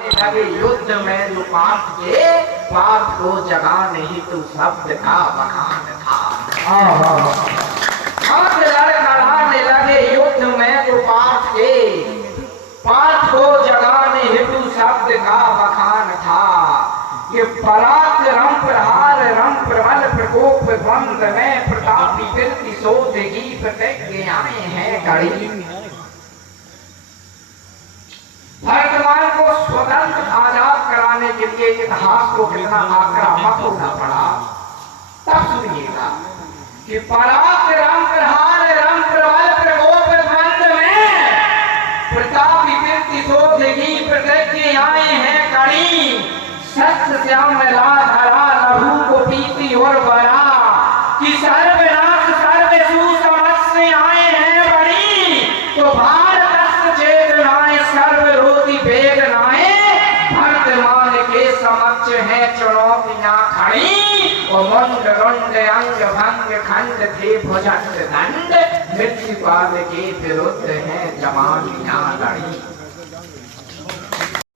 लगे युद्ध में जो पार्थ के, पार्थ को जगाने ही तो शब्द का बखान था। लड़ने लगे युद्ध में जो पार्थ के, पार्थ को जगाने हेतु शब्द का बखान था। ये पराक्रम प्रहार रम प्रबल प्रकोप द्वंद में प्रतापी कीर्ति शोधगी प्रतिज्ञ आए हैं कड़ी। वर्तमान को स्वतंत्र आजाद कराने के लिए इतिहास को कितना आक्रामक होना पड़ा। तब सुनिएगा कि पराक्रम प्रहार रम प्रबल प्रकोप द्वंद में प्रतापी कीर्ति शोधगी प्रतिज्ञ आए हैं कड़ी। सत्य श्याम लाधरा लहू को पीती और बरा कि सर्वनाश सर्वसु समस्या आए हैं बड़ी। तो भारत चेतनाएं सर्वरोधी वेदनाएं वर्तमान के समक्ष है चुनौतियां खड़ी। और मुंड रुंड अंग भंग खंड थे भुजंग दंड मृत्युकाल के विरुद्ध है जवानियां लड़ी।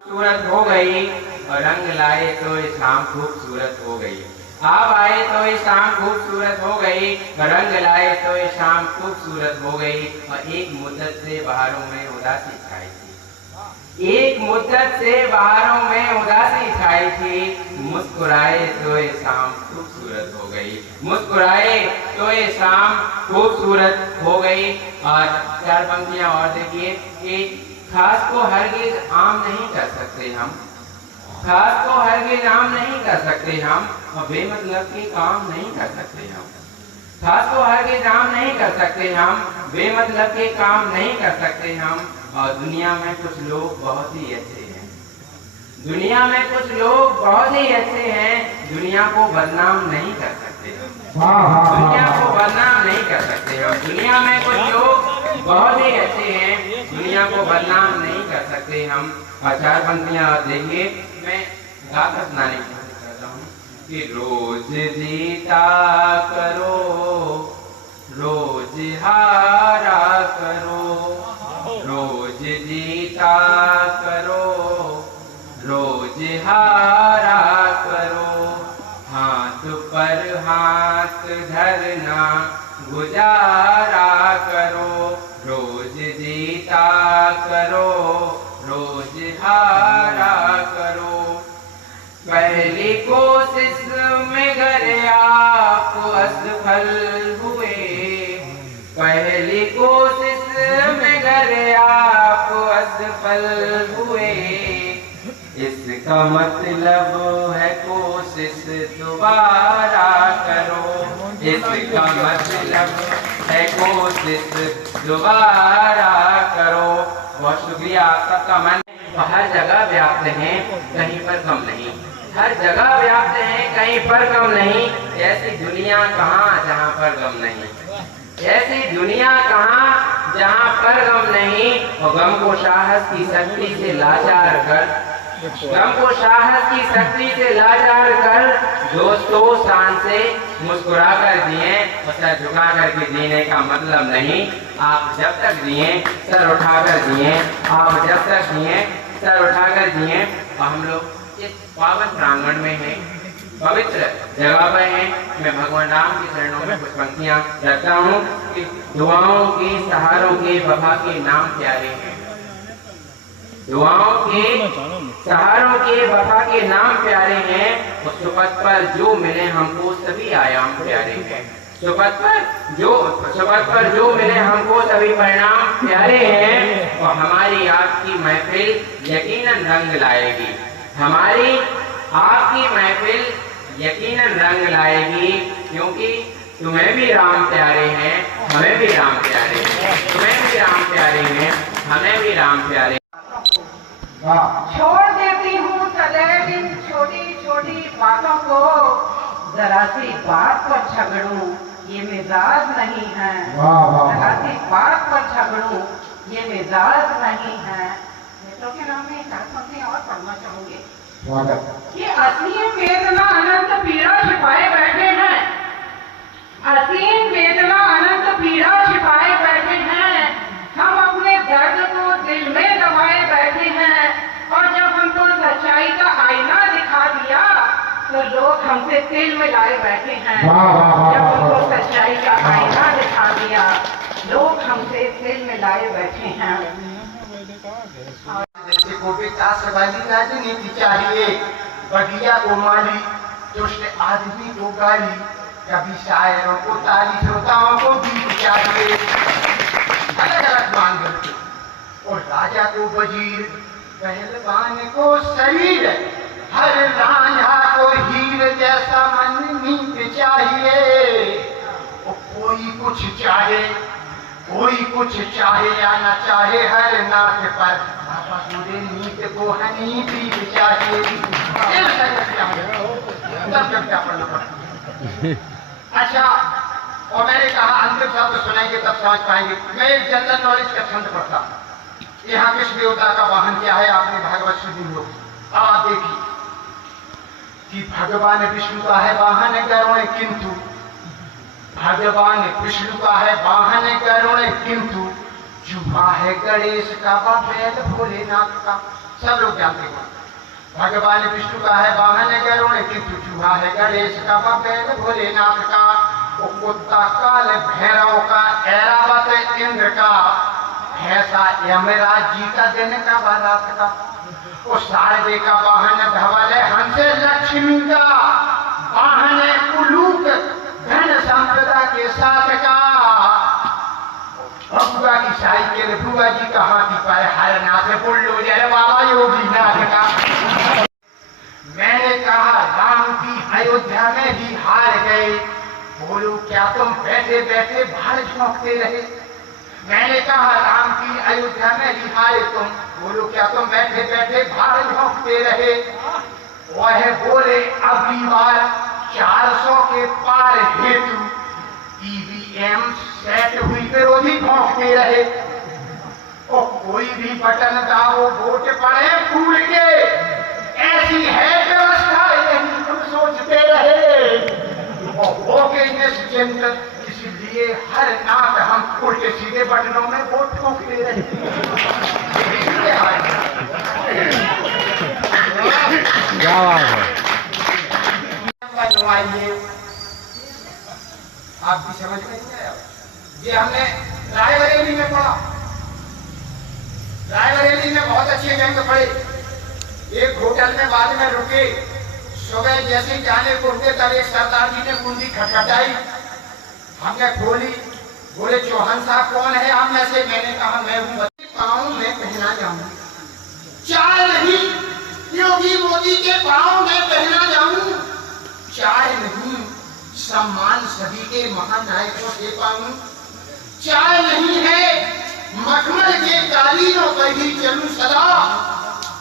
सूरत हो गई और रंग लाए तो ये शाम खूबसूरत हो गई। आप आए तो ये शाम खूबसूरत हो गई, रंग लाए तो ये शाम खूबसूरत हो गई। और एक मुद्दत से बाहरों में उदासी छाई थी, एक मुद्दत से बाहरों में उदासी छाई थी। मुस्कुराए तो ये शाम खूबसूरत हो गई, मुस्कुराए तो ये शाम खूबसूरत हो गई। और चार पंक्तियां और देखिए कि खास को हरगिज आम नहीं कर सकते हम, खास को हरगिज आम नहीं कर सकते हम। और बेमतलब के काम नहीं कर सकते हम, खास को हरगिज आम नहीं कर सकते हम। बेमतलब के काम नहीं कर सकते हम। और दुनिया में कुछ लोग बहुत ही अच्छे हैं, दुनिया में कुछ लोग बहुत ही अच्छे हैं। दुनिया को बदनाम नहीं कर सकते हम, दुनिया को बदनाम नहीं कर सकते हम। दुनिया में कुछ लोग बहुत ही अच्छे हैं, दुनिया को बदनाम नहीं कर सकते हम। और चार पंक्तियां देखिए, मैं गाकर सुनाने की कोशिश करता हूँ कि रोज जीता करो, रोज हारा करो, रोज जीता करो, रोज हारा करो। हाथ पर हाथ धरना गुजारा करो, रोज जीता करो, रोज हारा करो। पहली कोशिश में गए आप असफल हुए, पहली कोशिश में गए आप असफल हुए। इसका मतलब है कोशिश दोबारा करो, इसका मतलब है कोशिश दोबारा करो। बहुत शुक्रिया आप सबका। मन हर जगह व्याप्त है, कहीं पर कम नहीं, हर जगह व्याप्त है, कहीं पर कम नहीं। ऐसी दुनिया कहाँ जहाँ पर गम नहीं, ऐसी दुनिया कहाँ जहाँ पर गम नहीं। और गम को साहस की शक्ति से लाचार कर, गम को साहस की शक्ति से लाचार कर दोस्तों शान से मुस्कुरा कर जिए। सर झुका करके जीने का मतलब नहीं, आप जब तक जिए सर उठाकर जिए, आप जब तक जिए सर उठाकर जिए। और हम लोग इस पावन प्रांगण में हैं, पवित्र जगह पर हैं। मैं भगवान राम की चरणों में कुछ पंक्तियां रखता हूँ कि दुआओं के सहारों के वफा के नाम प्यारे हैं, दुआओं के सहारों के वफा के नाम प्यारे हैं। उस सुपथ पर जो मिले हमको सभी आयाम प्यारे हैं, सुपथ पर जो मिले हमको सभी परिणाम प्यारे हैं। और हमारी आपकी महफिल यकीनन रंग लाएगी, हमारी आपकी महफिल यकीनन रंग लाएगी। क्योंकि तुम्हें भी राम प्यारे हैं, हमें भी राम प्यारे हैं, तुम्हें भी राम प्यारे हैं, हमें भी राम प्यारे। छोड़ देती हूँ सदैव इन छोटी छोटी बातों को, जरा सी बात पर झगड़ूं ये मिजाज नहीं है, जरा सी बात पर झगड़ूं ये मिजाज नहीं है। मित्रों के नाम में एक और पढ़ना चाहूंगी कि असीम वेदना अनंत पीड़ा छिपाए बैठे हैं, असीम वेदना अनंत पीड़ा छिपाए बैठे हैं। हम अपने दर्द को दिल में दबाए बैठे हैं और जब हमको तो लोग हमसे तिल मिलाए बैठे हैं। वाह, वाह, वाह, जब उनको वाह। सच्चाई का आईना दिखा दिया, लोग हमसे तिल मिलाए बैठे हैं। जैसे को विकासवादी राजनीति चाहिए, बढ़िया को माली, दुष्ट आदमी को गाली, कभी शायरों को ताली, श्रोताओं को बीच चाहिए, अलग अलग मांग और राजा को वजीर, पहलवान को शरीर, हर रांझा को हीर जैसा मन नीत चाहिए। और कोई कुछ चाहे, कोई कुछ चाहे या न चाहे, हर नाथ पर बाबा पूरे नीत को हनी पीर चाहिए। सब क्या पढ़ना पड़ता। अच्छा, और मैंने कहा अंतिम शब्द सुनाएंगे तब समझ पाएंगे। मैं एक जनरल नॉलेज का छंद पढ़ता हूं। यहाँ किस देवता का वाहन क्या है, आपने भागवत सुनी हो। अब आप देखिए कि भगवान विष्णु का है वाहन गरुण, किंतु भगवान विष्णु का है वाहन गरुण, किंतु चूहा है गणेश का, बैल भोलेनाथ का। सब लोग जानते हो भगवान विष्णु का है वाहन गरुण, किंतु चूहा है गणेश का, बैल भोलेनाथ का। वो कुत्ता काल भैरव का, ऐरावत इंद्र का, भैंसा यमराज जी का, दिन का बारात का। वो शारदे का वाहन धवल है, हंस लक्ष्मी का वाहन उलूक, धन संपदा के साथ का। बुआ की साइकिल, बुआ जी का हाथी पर, हरनाथ बुलडोजर बाबा योगीनाथ का। मैंने कहा राम की अयोध्या में भी हार गए, बोलो क्या तुम बैठे बैठे बाहर झोंकते रहे। मैंने कहा राम की अयोध्या में भी हारे तुम, बोलो क्या तुम बैठे बैठे बाहर झोंकते रहे। वह बोले अगली बार 400 के पार हेतु ईवीएम सेट हुई विरोधी भौंकते रहे। और कोई भी बटन दाओ वोट पड़े फूल के, ऐसी है व्यवस्था यही तुम सोचते रहे। और हो गए निश्चिंत, इसलिए हर नाथ हम उल्टे सीधे बटनों में वोट ठोकते रहे। क्या बात है। आप भी समझ में नहीं आया। ये हमने रायबरेली में पढ़ा, रायबरेली में बहुत अच्छे जंग पड़े। एक होटल में बाद में रुके, सुबह जैसे जाने को रुके तब एक सरदार जी ने कुंडी खटखटाई। हमने खोली, बोले चौहान साहब कौन है आप में से? मैंने कहा मैं हूँ। पाँव में पहना जाऊं, चाय नहीं योगी मोदी के पाँव में पहना जाऊं, चाय नहीं सम्मान सभी के महानायकों से पाऊं, चाय नहीं है मखमल के कालीनों पर ही चलूं सदा,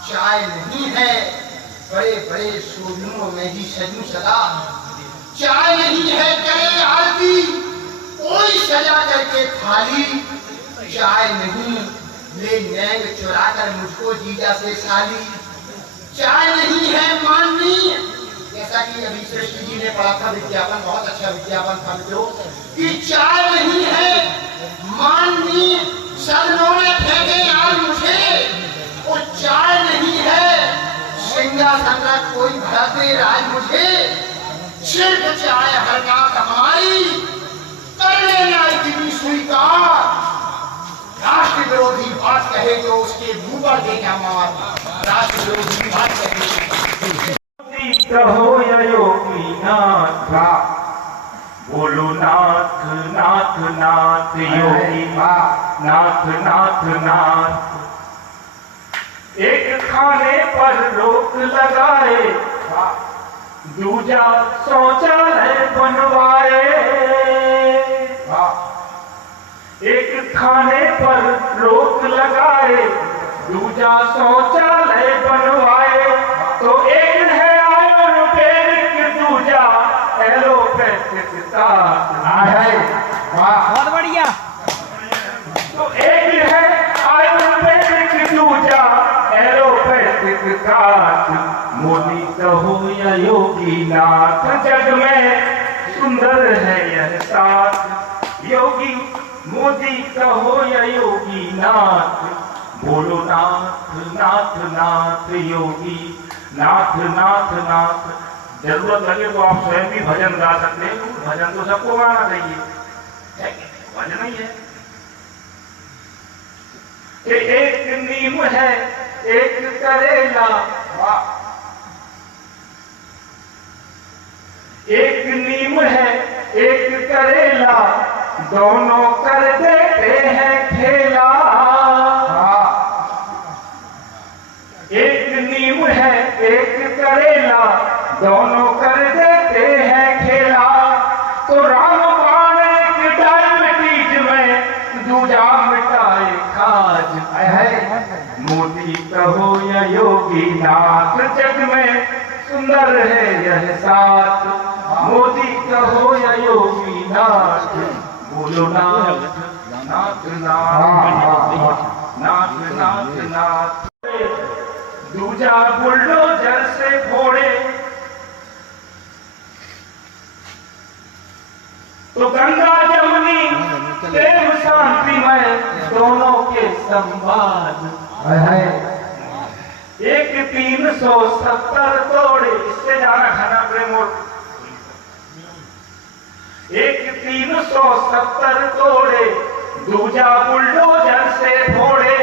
चाय नहीं है बड़े बड़े शोरूमों में ही सजूं सदा, चाय नहीं है करे आरती कोई सजा करके थाली, चाय नहीं ले नैंग चुरा कर मुझको जीजा से साली, चाय नहीं है माननीय, जैसा कि अभी सृष्टि जी ने पढ़ा था विज्ञापन, बहुत अच्छा विज्ञापन था मित्रों, कि चाय नहीं है माननीय सदनों में फेंके आज मुझे, वो चाय नहीं है सिंहासन रख कोई भरते राज मुझे, सिर्फ चाय हरकत हमारी कर लेना इतनी स्वीकार, राष्ट्र विरोधी बात कहे तो उसके मुंह पर देगा मार, राष्ट्र विरोधी बात कहे कहो या योगी नाथ, बोलो नाथ नाथ नाथ योगी नाथ नाथ नाथ। एक खाने पर रोक लगाए, दूजा शौचालय बनवाए, एक खाने पर रोक लगाए, दूजा शौचालय बनवाए, तो एक है आयुर्वेदिक, दूजा एलोपैथिक का है। बहुत बढ़िया। तो एक है आयुर्वेदिक, दूजा एलोपैथिक का। मोदी कहो या योगी नाथ, जग में सुंदर है यह साथ, योगी मोदी कहो या योगी नाथ, बोलो नाथ नाथ नाथ योगी नाथ नाथ नाथ। जरूरत लगे तो आप स्वयं भी भजन गा सकते हैं, क्योंकि भजन तो सबको गाना चाहिए, भजन ही है कि एक नीम है एक करेला, एक नीम है एक करेला, दोनों कर देते हैं खेला। एक नीम है एक करेला, दोनों कर देते हैं खेला। तो राम बाण एक डायबिटीज में, दूजा मिटाए काज है। मोदी कहो या योगी नाथ, जग में सुंदर है यह साथ। मोदी कहो या योगी नाथ, बोलो नाथ नाथ नाथ नाथ नाथ नाथ। दूजा बुलडोजर से फोड़े तो गंगा जमुनी प्रेम शांति में दोनों के संवाद। एक 370 तोड़े, इससे ज्यादा खाना प्रेम और एक 370 तोड़े, दूजा बुलडोजर से फोड़े।